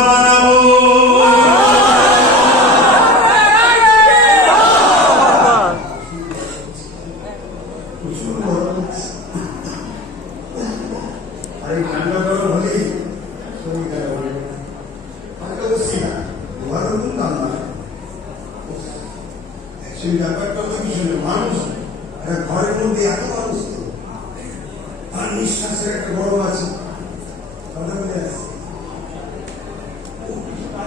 বানাবো আরে ঠান্ডা মানুষ ঘরের মধ্যে এত মানুষ তো তার নিঃশ্বাসের একটা গরম আছে